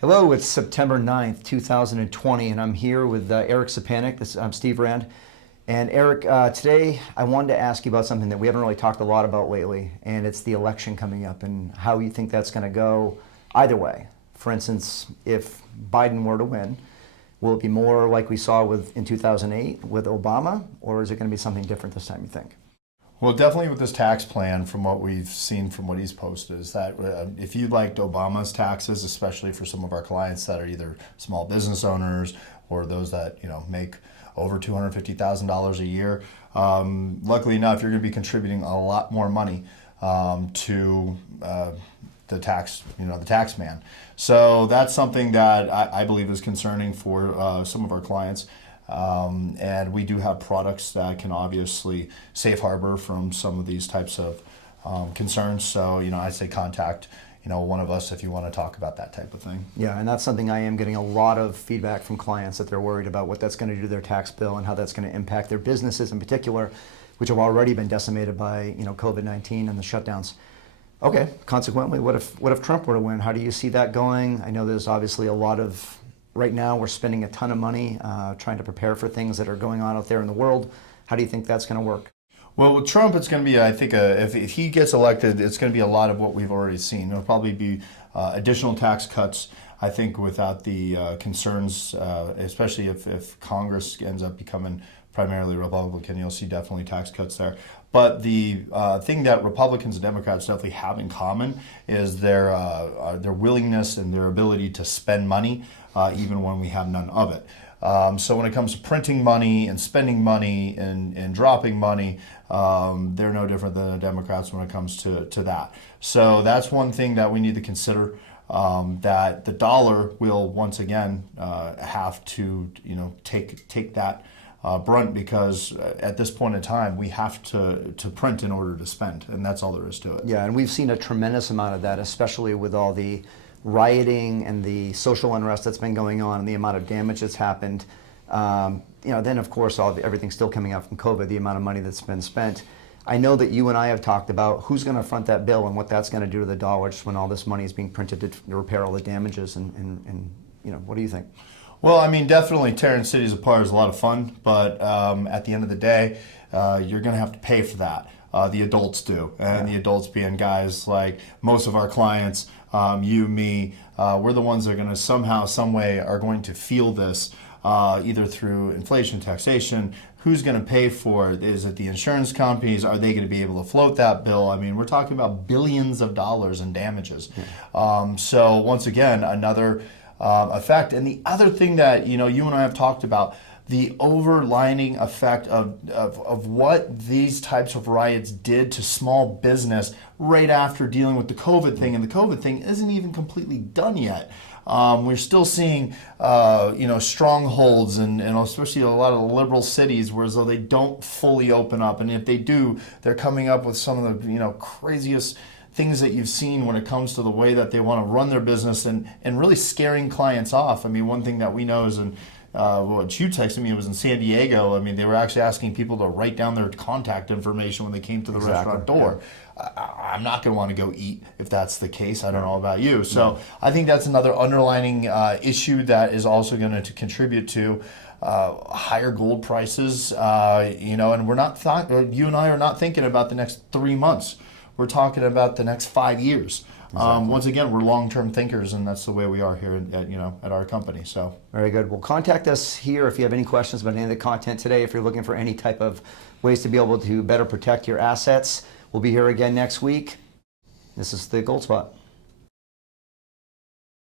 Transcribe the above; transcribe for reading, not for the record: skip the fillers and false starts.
Hello, it's September 9th, 2020, and I'm here with Eric Sapanik. I'm Steve Rand. And Eric, today I wanted to ask you about something that we haven't really talked a lot about lately, and it's the election coming up and how you think that's going to go either way. For instance, if Biden were to win, will it be more like we saw in 2008 with Obama, or is it going to be something different this time, you think? Well, definitely with this tax plan, from what we've seen from what he's posted, is that if you liked Obama's taxes, especially for some of our clients that are either small business owners or those that make over $250,000 a year, luckily enough, you're going to be contributing a lot more money to the tax man. So that's something that I believe is concerning for some of our clients. And we do have products that can obviously safe harbor from some of these types of concerns. So, I say contact, one of us if you want to talk about that type of thing. Yeah, and that's something I am getting a lot of feedback from clients that they're worried about what that's going to do to their tax bill and how that's going to impact their businesses in particular, which have already been decimated by, COVID-19 and the shutdowns. Okay, consequently, what if Trump were to win? How do you see that going? I know there's obviously a lot of right now, we're spending a ton of money trying to prepare for things that are going on out there in the world. How do you think that's going to work? Well, with Trump, it's going to be, I think, if he gets elected, it's going to be a lot of what we've already seen. There'll probably be additional tax cuts, I think, without the concerns, especially if Congress ends up becoming primarily Republican. You'll see definitely tax cuts there. But the thing that Republicans and Democrats definitely have in common is their willingness and their ability to spend money, even when we have none of it. So when it comes to printing money and spending money and dropping money, they're no different than the Democrats when it comes to that. So that's one thing that we need to consider, that the dollar will once again have to take that brunt, because at this point in time we have to print in order to spend, and that's all there is to it. Yeah, and we've seen a tremendous amount of that, especially with all the rioting and the social unrest that's been going on and the amount of damage that's happened. Then of course everything's still coming out from COVID, the amount of money that's been spent. I know that you and I have talked about who's going to front that bill and what that's going to do to the dollar just when all this money is being printed to repair all the damages, and what do you think? Well, I mean, definitely tearing cities apart is a lot of fun, but at the end of the day, you're going to have to pay for that. The adults do, and the adults being guys like most of our clients, you, me, we're the ones that are going to somehow, some way, are going to feel this, either through inflation, taxation. Who's going to pay for it? Is it the insurance companies? Are they going to be able to float that bill? I mean, we're talking about billions of dollars in damages. So once again, another effect. And the other thing that you and I have talked about, the overlining effect of what these types of riots did to small business right after dealing with the COVID thing, and the COVID thing isn't even completely done yet. We're still seeing strongholds and especially a lot of the liberal cities where as though they don't fully open up, and if they do, they're coming up with some of the craziest things that you've seen when it comes to the way that they want to run their business and really scaring clients off. I mean, one thing that we know is what you texted me, it was in San Diego. I mean, they were actually asking people to write down their contact information when they came to the restaurant door. Yeah. I'm not going to want to go eat if that's the case. I don't know about you. So I think that's another underlining issue that is also going to contribute to higher gold prices. And we're not you and I are not thinking about the next 3 months. We're talking about the next 5 years. Exactly. Once again, we're long-term thinkers, and that's the way we are here at our company. So very good. Well, contact us here if you have any questions about any of the content today. If you're looking for any type of ways to be able to better protect your assets, we'll be here again next week. This is the Gold Spot.